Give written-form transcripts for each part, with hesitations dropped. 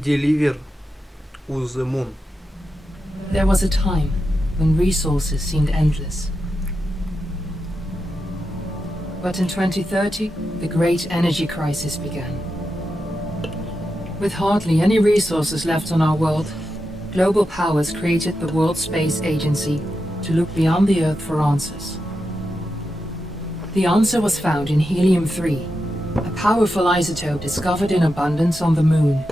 Deliver with the moon. There was a time when resources seemed endless. But in 2030, the great energy crisis began. With hardly any resources left on our world, global powers created the World Space Agency to look beyond the Earth for answers. The answer was found in helium-3, a powerful isotope discovered in abundance on the Moon.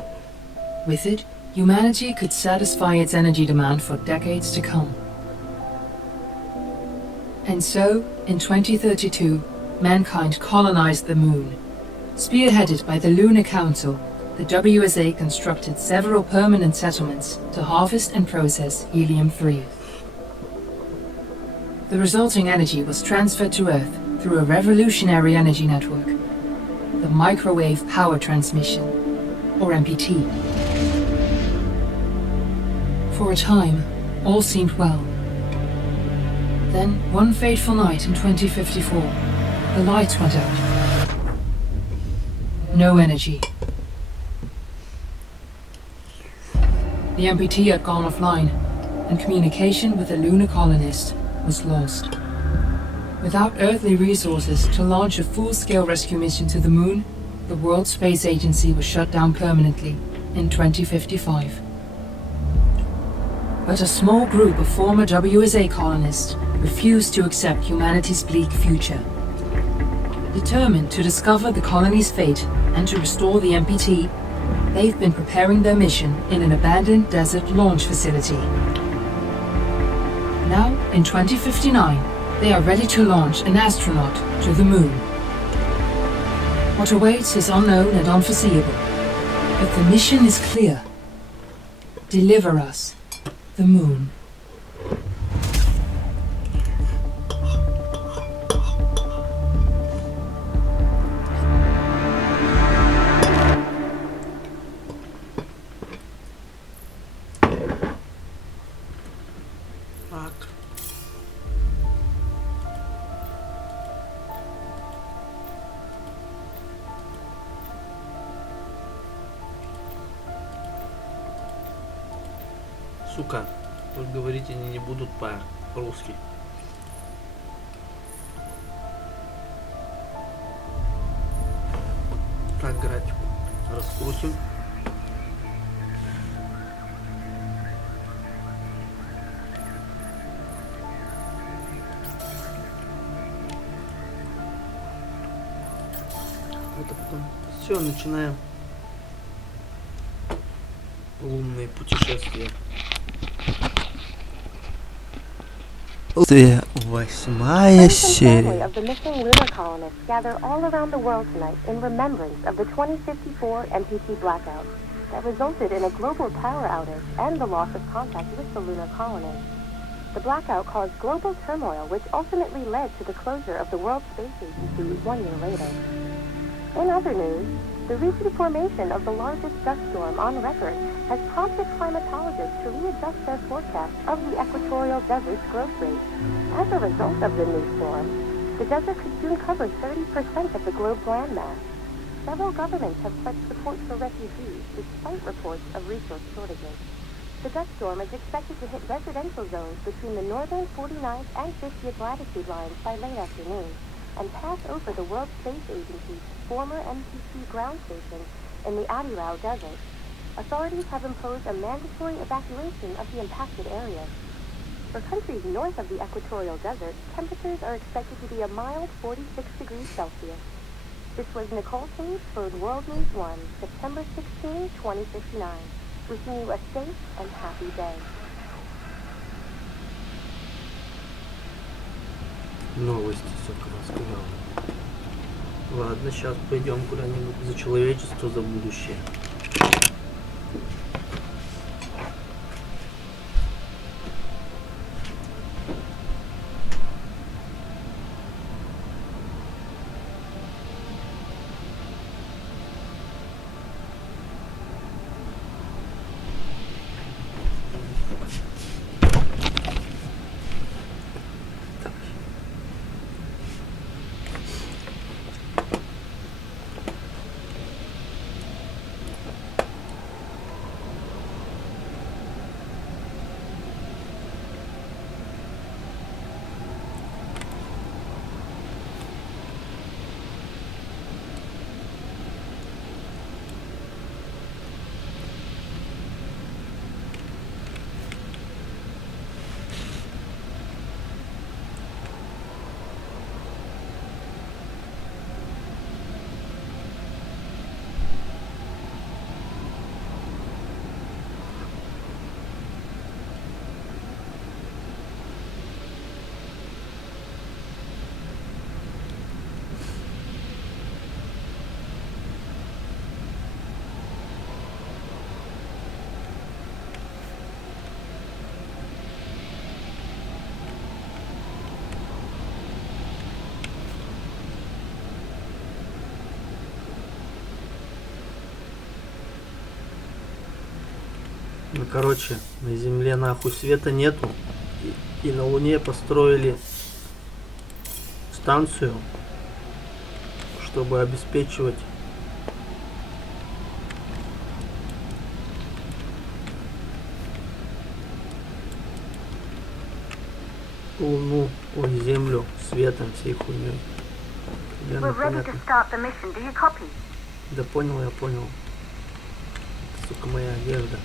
With it, humanity could satisfy its energy demand for decades to come. And so, in 2032, mankind colonized the Moon. Spearheaded by the Lunar Council, the WSA constructed several permanent settlements to harvest and process helium-3. The resulting energy was transferred to Earth through a revolutionary energy network, the Microwave Power Transmission, or MPT. For a time, all seemed well. Then, one fateful night in 2054, the lights went out. No energy. The MPT had gone offline, and communication with the lunar colonist was lost. Without earthly resources to launch a full-scale rescue mission to the Moon, the World Space Agency was shut down permanently in 2055. But a small group of former WSA colonists refused to accept humanity's bleak future. Determined to discover the colony's fate and to restore the MPT, they've been preparing their mission in an abandoned desert launch facility. Now, in 2059, they are ready to launch an astronaut to the Moon. What awaits is unknown and unforeseeable, but the mission is clear. Deliver us the Moon. Так. Сука, вы говорите, они не будут по-русски. Так, графику раскрутим. Это потом. Все, начинаем лунные путешествия. 8-я серия. Of the missing lunar colonists gather all around the world tonight in remembrance of the 2054 MPT blackout that resulted in a global power outage and the loss of contact with the lunar colonists. The blackout caused global turmoil, which ultimately led to the closure of the World Space Agency 1 year later. In other news, the recent formation of the largest dust storm on record has prompted climatologists to readjust their forecast of the equatorial desert's growth rate. As a result of the new storm, the desert could soon cover 30% of the globe's landmass. Several governments have pledged support for refugees despite reports of resource shortages. The dust storm is expected to hit residential zones between the northern 49th and 50th latitude lines by late afternoon and pass over the World Space Agency's former MPT ground station in the Adirau Desert. Authorities have imposed a mandatory evacuation of the impacted areas. For countries north of the equatorial desert, temperatures are expected to be a mild 46 degrees Celsius. This was Nicole Page for World News 1, September 16, 2059. Wishing you a safe and happy day. Новости, сука, рассказал. Ладно, сейчас пойдем куда-нибудь за человечество, за будущее. Ну, короче, на Земле нахуй света нету. И на Луне построили станцию, чтобы обеспечивать Луну, ой, Землю светом, всей хуйней. We're ready to start the mission. Do you copy? Да понял, я понял. Это, сука, моя одежда.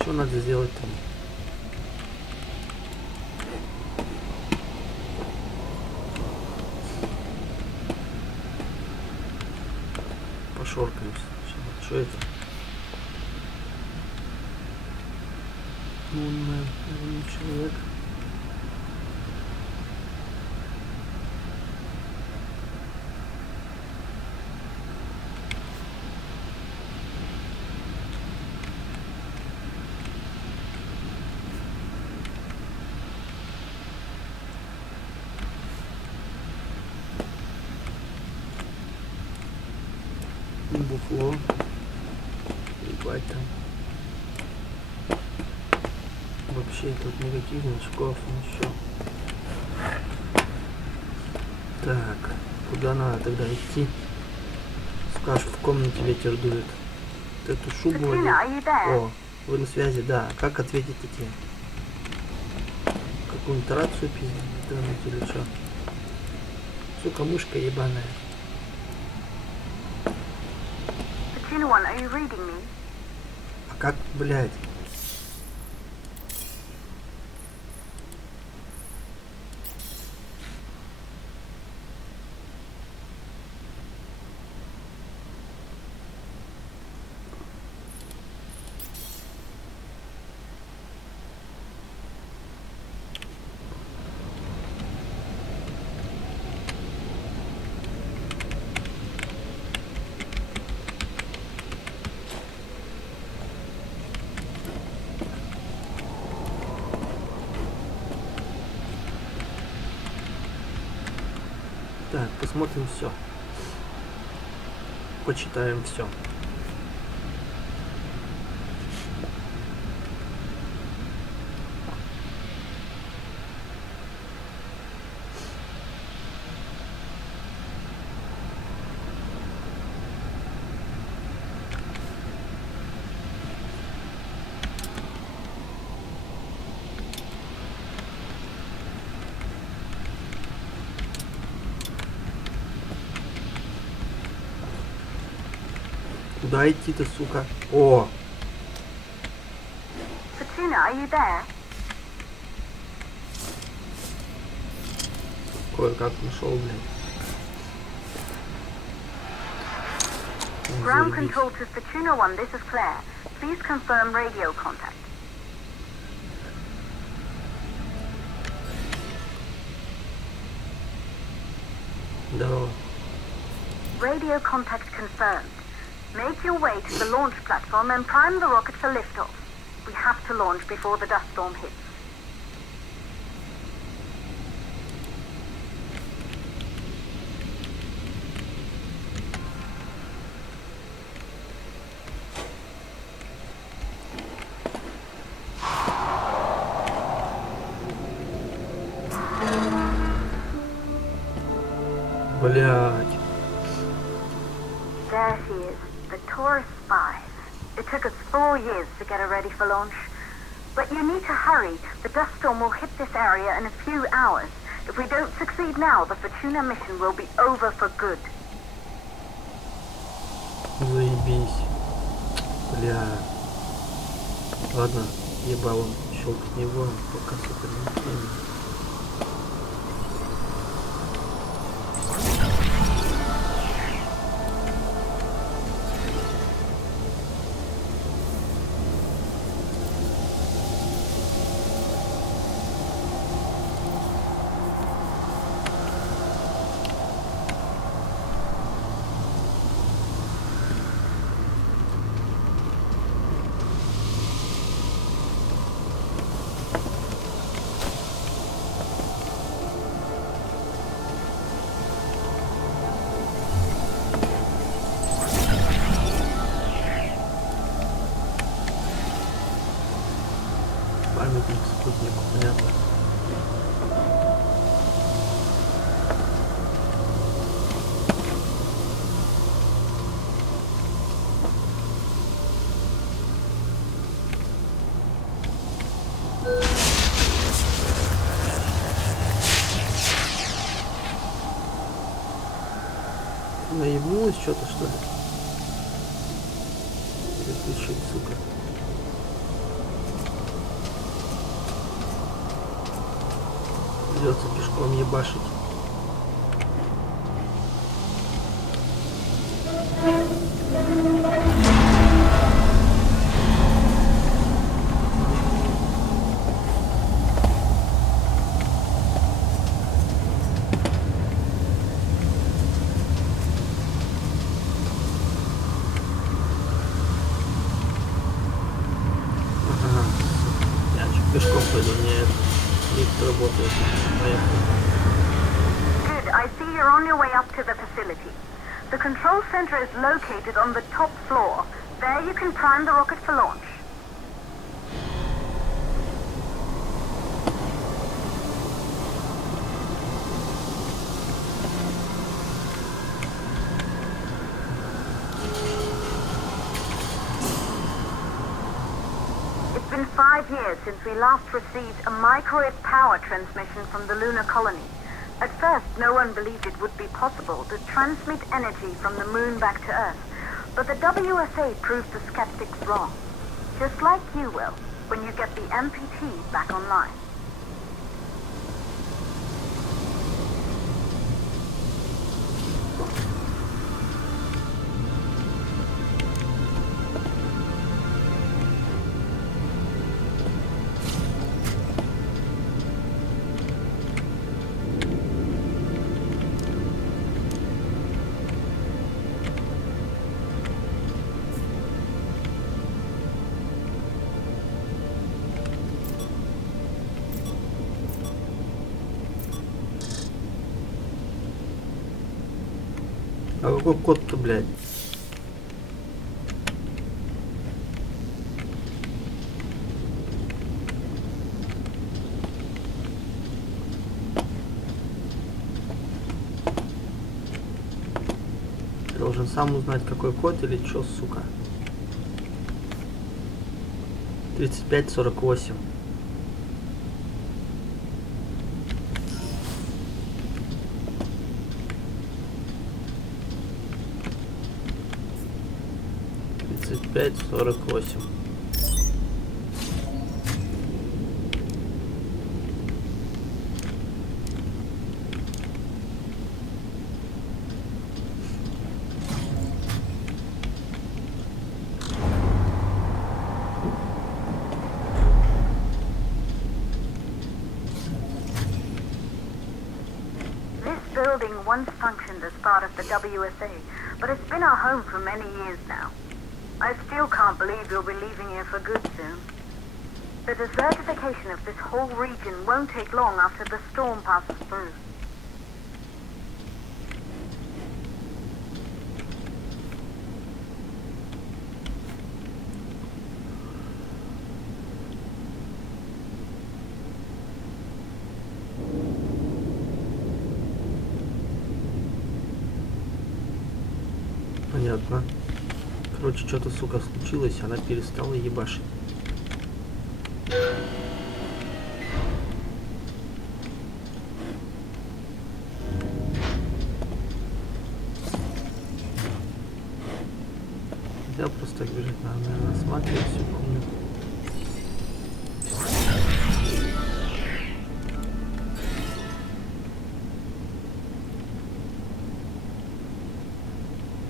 Что надо сделать-то? Пошоркаемся. Что это? Лунный человек. Буфло. Ебать там. Вообще тут никаких значков, ничего. Так, куда надо тогда идти? Скажешь, в комнате ветер дует. Вот эту шубу одеть. О, вы на связи, да. Как ответить эти? Какую-нибудь рацию пиздить или что? Сука, мышка ебаная. Are you reading me? А как, блядь? Так, посмотрим все. Почитаем все. Куда идти-то, сука? О! Fortuna, are you there? Кое-как нашел, блядь. Ground Заебись. control to Fortuna 1, this is Claire. Please confirm radio contact. Здорово. Radio contact confirmed. Make your way to the launch platform and prime the rocket for liftoff. We have to launch before the dust storm hits. Блядь. There she is, the Taurus 5. It took us 4 years to get her ready for launch. But you need to hurry. The dust storm will hit this area in a few hours. If we don't succeed now, the Fortuna mission will be over for good. Заебись. Бля. Ладно, ебал он. Щелкать не будем, пока, сука, не успеем. Спутнику, понятно. Наебнулось что-то, что ли? Переключить, сука. Придется пешком ебашить. Пешком пойду, мне лифт работает. Поехали. Good. I see you're on your way up to the facility. The control center is located on the top floor. There you can prime the rocket for launch. It's been 5 years since we last received a microwave power transmission from the lunar colony. At first, no one believed it would be possible to transmit energy from the moon back to Earth, but the WSA proved the skeptics wrong. Just like you will, when you get the MPT back online. А какой код-то, блядь? Должен сам узнать, какой код или чё, сука? 3548. Пять 48. This building once functioned as part of the WSA, but it's been our home for many years now. I still can't believe you'll be leaving here for good soon. The desertification of this whole region won't take long after the storm passes through. Понятно. Короче, что-то, сука, случилось, она перестала ебашить. Нельзя просто так бежать, надо, наверное, осматривать всю комнату.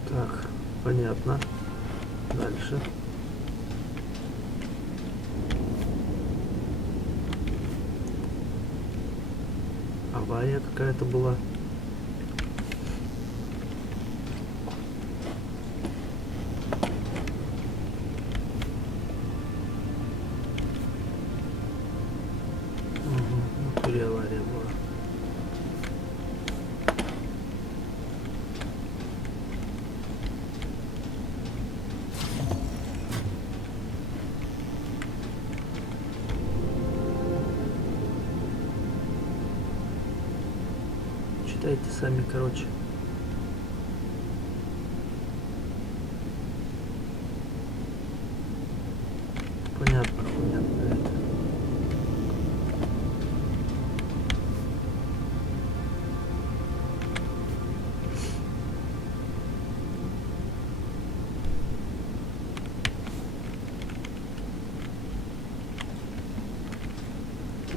Так, понятно. Дальше. Авария какая-то была. Угу, авария была. Читайте сами, короче. Понятно, хуйня какая-то.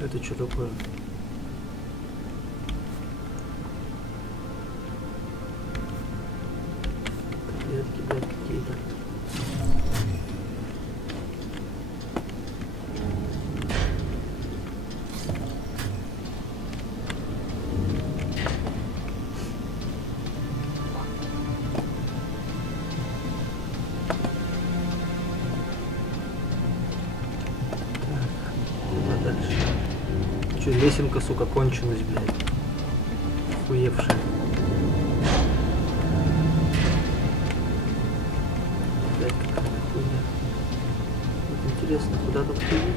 Это что такое? Таблетки, блядь, какие-то. Че, лесенка, сука, кончилась, блядь. Хуевшая. Блядь, какая-то хуйня. Вот интересно, куда тут ходить, блядь?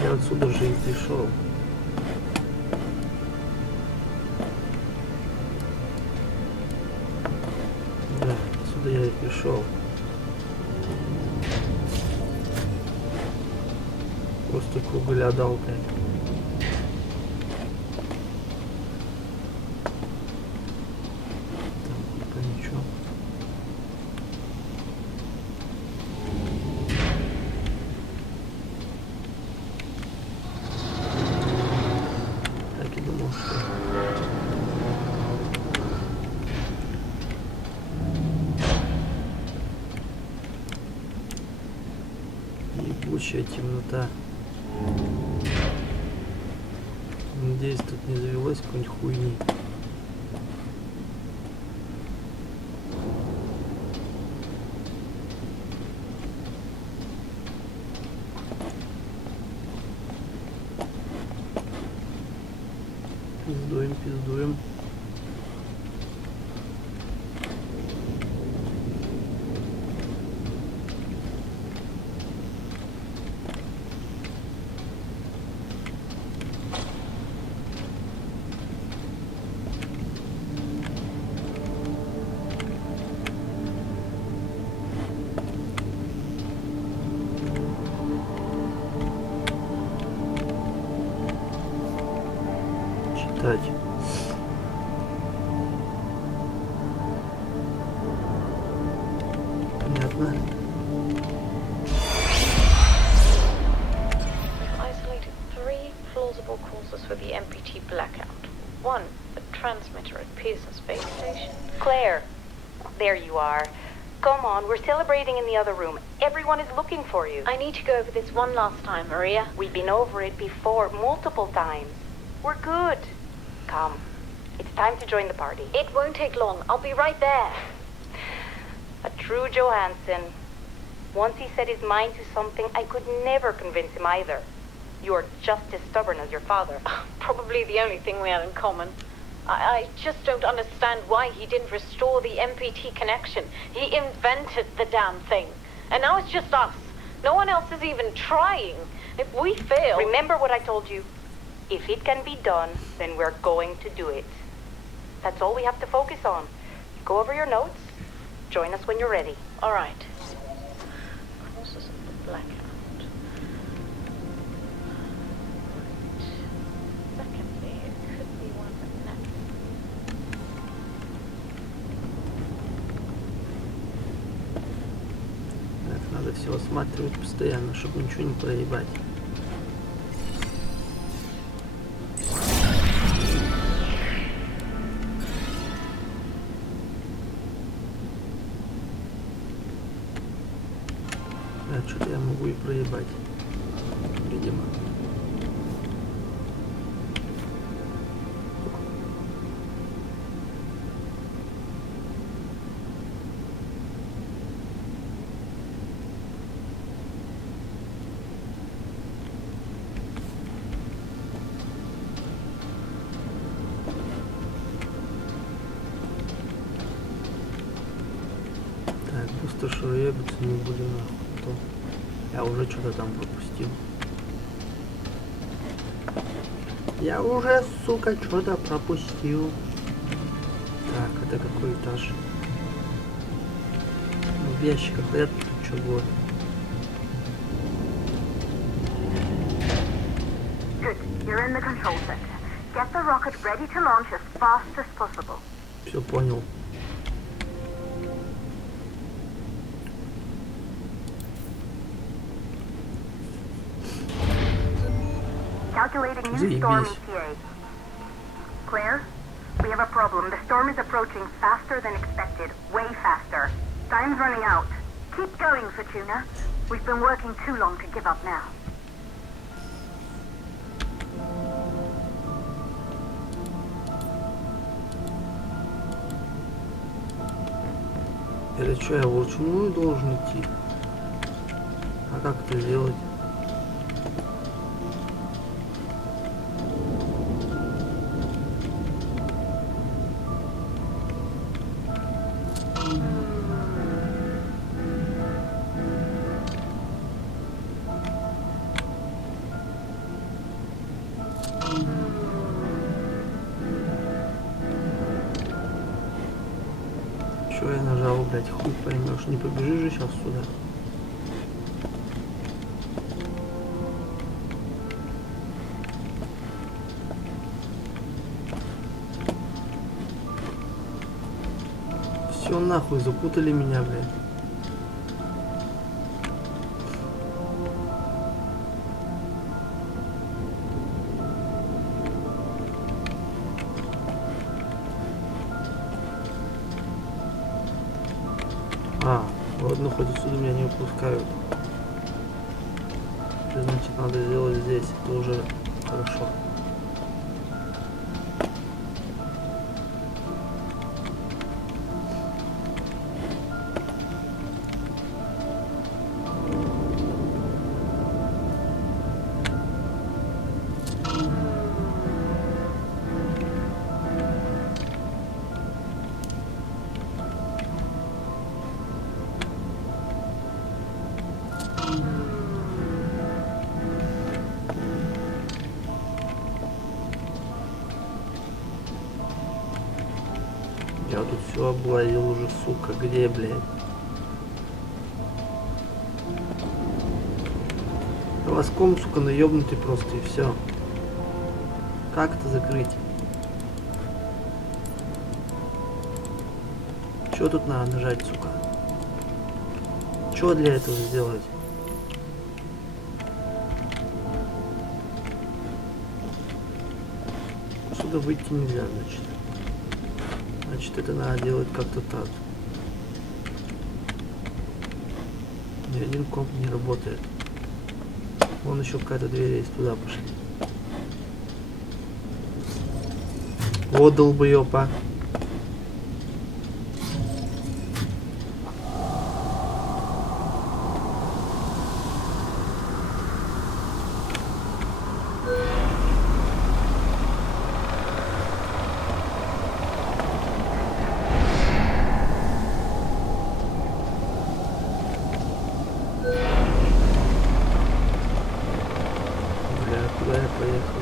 Я отсюда же и пришел. Да, отсюда я и пришел. Просто круголядал, блядь. Там типа ничего. Так и думал, что... Ебучая темнота. Надеюсь, тут не завелось какой-нибудь хуйни. Пиздуем, пиздуем. Читать. Понятно. We've isolated 3 plausible causes for the MPT blackout. 1, the transmitter at Pearson Space Station. Claire, there you are. Come on, we're celebrating in the other room. Everyone is looking for you. I need to go over this one last time, Maria. We've been over it before, multiple times. We're good. Come. It's time to join the party. It won't take long. I'll be right there. A true Johansson. Once he set his mind to something, I could never convince him either. You're just as stubborn as your father. Probably the only thing we have in common. I just don't understand why he didn't restore the MPT connection. He invented the damn thing. And now it's just us. No one else is even trying. If we fail... Remember what I told you. If it can be done, then we're going to do it. That's all we have to focus on. Go over your notes. Join us when you're ready. All right. Causes of the blackout. Right. Secondly, it could be one of Так, надо все осматривать постоянно, чтобы ничего не проебать. Да, что-то я могу и проебать. Видимо. быстро шуруебиться не буду, нахуй. А то я уже что-то там пропустил. Я уже, сука, что-то пропустил. Так, это какой этаж? Ну, в ящиках лет тут что будет. Good. You're in the control sector. Get the rocket ready to launch as fast as possible. Все понял. Calculating new storm ETA. Claire, we have a problem. The storm is approaching faster than expected. Way faster. Time's running out. Keep going, Fortuna. We've been working too long to give up now. Это что, я вручную должен идти? А как это сделать? Что я нажал, блядь, хуй поймешь, не побежишь же сейчас сюда. Все нахуй, запутали меня, блядь. Ладно, хоть отсюда меня не выпускают. Что значит надо сделать здесь? Это уже хорошо. Я тут все облазил уже, сука, где, блядь? Волоском, сука, наебнутый просто, и все. Как это закрыть? Что тут надо нажать, сука? Что для этого сделать? Сюда выйти нельзя, значит. Значит, это надо делать как-то так. Ни один комп не работает. Вон еще какая-то дверь есть, туда пошли. Вот долбоёпа. Куда я поехал?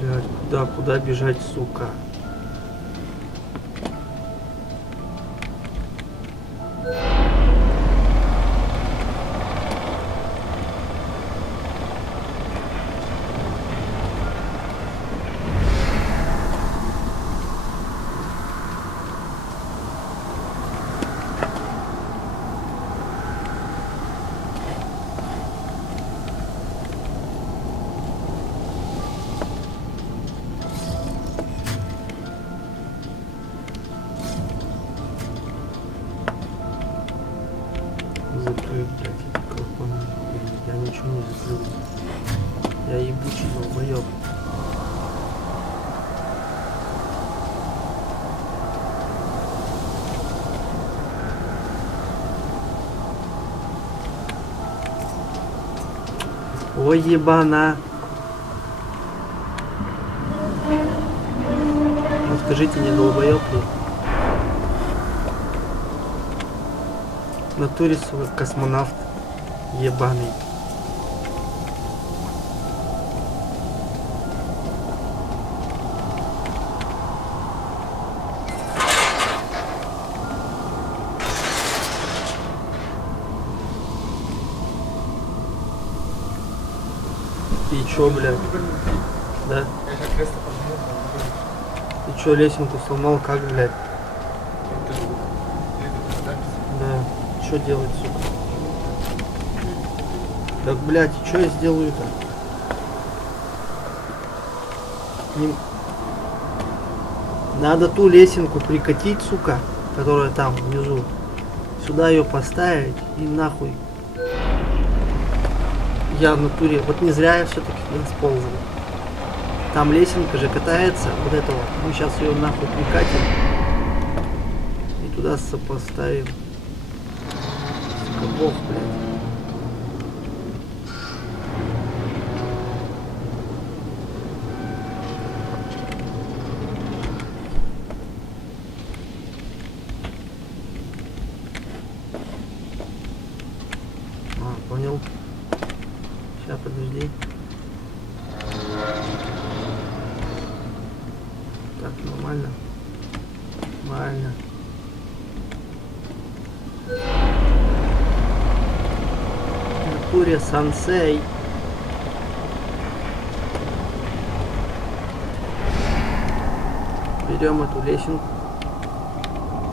Блядь, куда бежать, сука? Закрыть, блядь, клапан. Я ничего не закрыл. Я ебучий долбоёб. Ой, ебана. Ну скажите, не долбоёб ли? В натуре, сука, космонавт ебаный. И чё, блядь? Да? Ты чё, лесенку сломал? Как, блядь? Да. Чё делать, сука? Так, блядь, и чё я сделаю-то? Не... Надо ту лесенку прикатить, сука, которая там внизу. Сюда ее поставить и нахуй. Я в натуре, вот не зря я все-таки сползал. Там лесенка же катается, вот это вот. Мы сейчас ее нахуй прикатим и туда сопоставим. Сука, бог, блядь. Понял. Сейчас, подожди. Так, нормально. Нормально. Натуре сансей. Берем эту лесенку.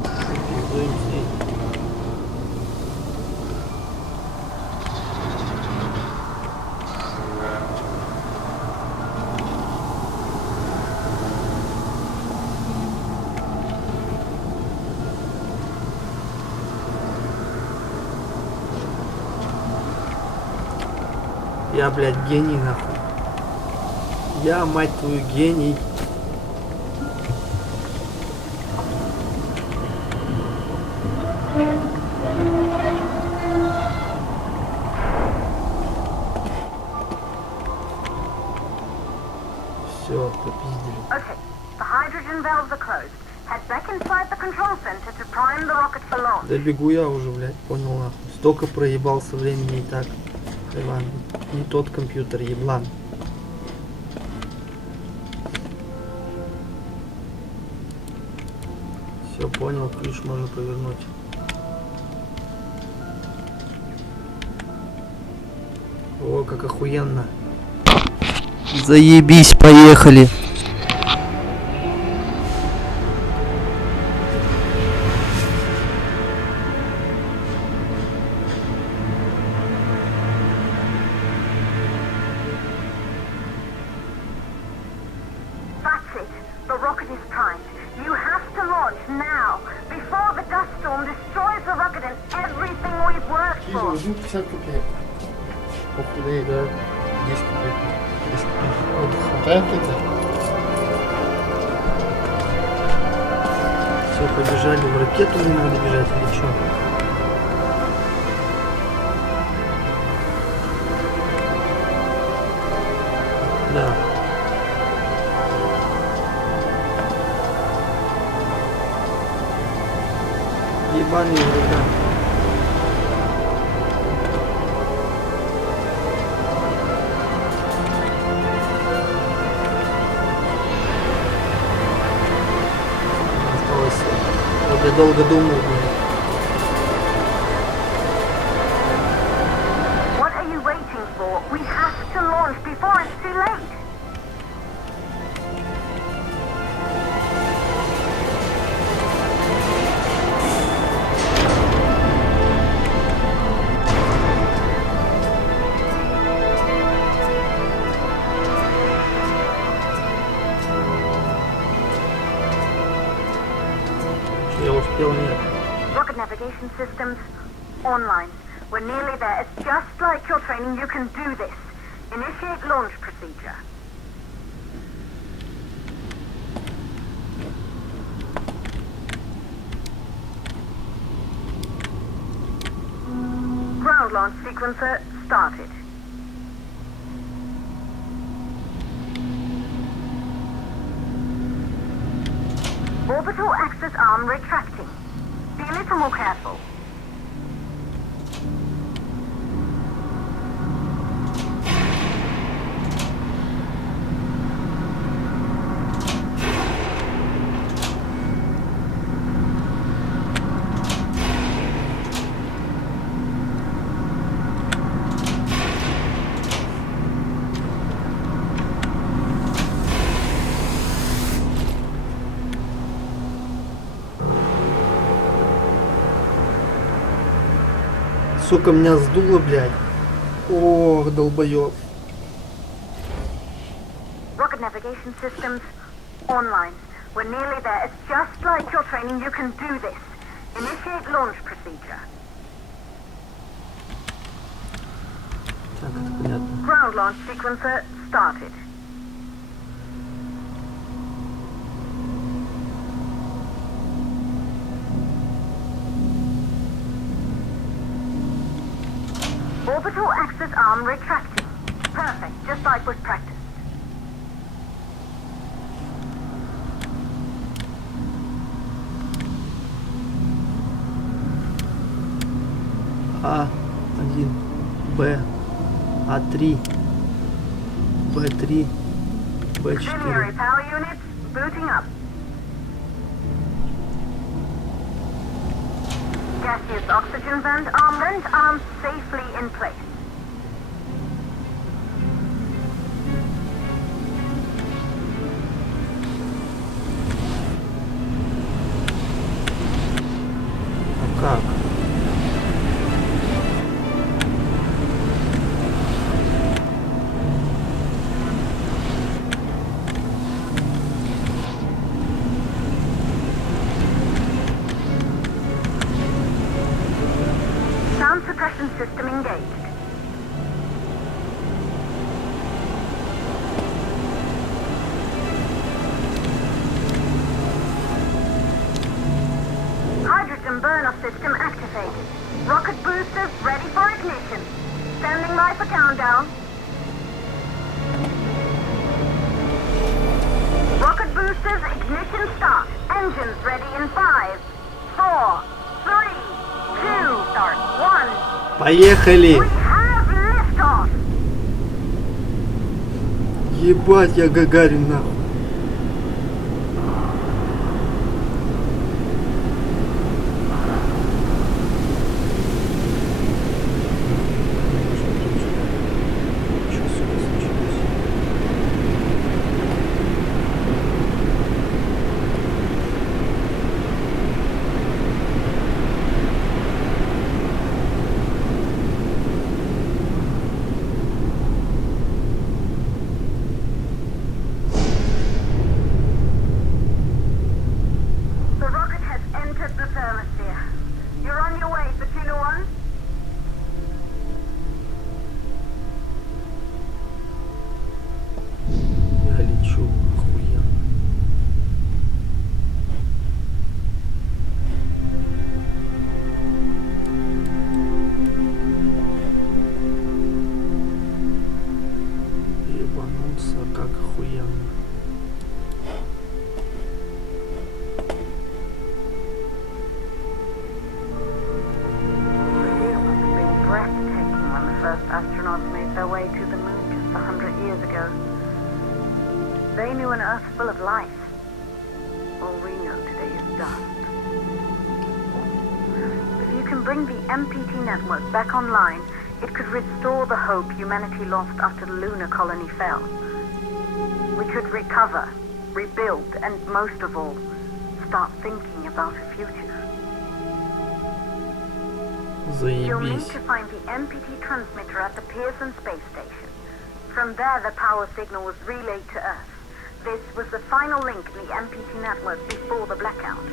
Пиздуем с ней. Я, блядь, гений, нахуй. Я, мать твою, гений. Все, попиздили. Okay, the hydrogen valves are closed. Head back inside the control center to prime the rocket for launch. Да бегу я уже, блядь, понял, нахуй. Столько проебался времени и так. Иван, не тот компьютер, еблан. Все, понял, ключ можно повернуть. О, как охуенно. Заебись, поехали. That's it. The rocket is primed. You have to launch now, before the dust storm destroys the rocket and everything we've worked for. 50 копеек. Похудей, да? 10 копеек. 10 копеек. Вот, хватает это? Все, побежали в ракету, не надо бежать или что? Да. Ебаный врага. Осталось. Вот я долго думал, блядь. What are you waiting for? We have to launch before it's too late. Я успел, нет. Rocket navigation systems online. We're nearly there. It's just like your training. You can do this. Initiate launch procedure. Ground launch sequencer started. Orbital axis arm retracting. Be a little more careful. Сука, меня сдуло, блядь. Ох, долбоёб. Rocket navigation systems online. We're nearly there. It's just like your training. You can do this. Initiate launch procedure. Так, это понятно. Ground launch sequencer started. Orbital axis arm retracting. Perfect, just like with practice. А1, Б, А3, Б3, Auxiliary Б4. power units booting up. Gaseous oxygen vent arms safely in place. А как? Sound suppression system engaged. Hydrogen burn-off system activated. Rocket boosters ready for ignition. Standing by for countdown. Rocket boosters ignition start. Engines ready in 5, 4, 3, 2, start, 1. Поехали! We have liftoff! Ебать, я Гагарин, нахуй. The rocket has entered the thermosphere. You're on your way, Fatina 1. Я лечу, охуенно. Ебанулся, как охуенно. The view must have been breathtaking when the first astronauts made their way to the moon just 100 years ago. They knew an Earth full of life. All we know today is dust. If you can bring the MPT network back online, it could restore the hope humanity lost after the lunar colony fell. We could recover, rebuild, and most of all, start thinking about a future. You'll need Заебись. to find the MPT transmitter at the Pearson space station. From there, the power signal was relayed to Earth. This was the final link in the MPT network before the blackout.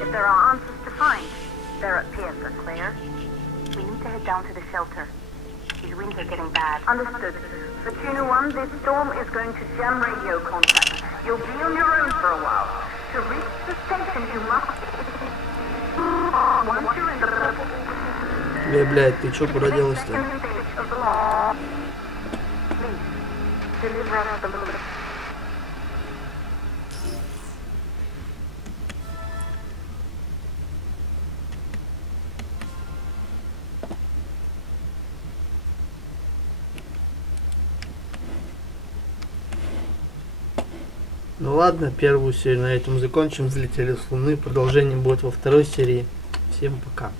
If there are answers to find, they're at Pearson, clear? We need to head down to the shelter. These winds are getting bad. Understood. Fortuna 1, this storm is going to jam radio contact. You'll be on your own for a while. To reach the station, you must... Once you're in the... Блядь, ты чё, куда делась-то? Please, deliver us the loot. Ну ладно, первую серию на этом закончим. Взлетели с Луны. Продолжение будет во второй серии. Всем пока.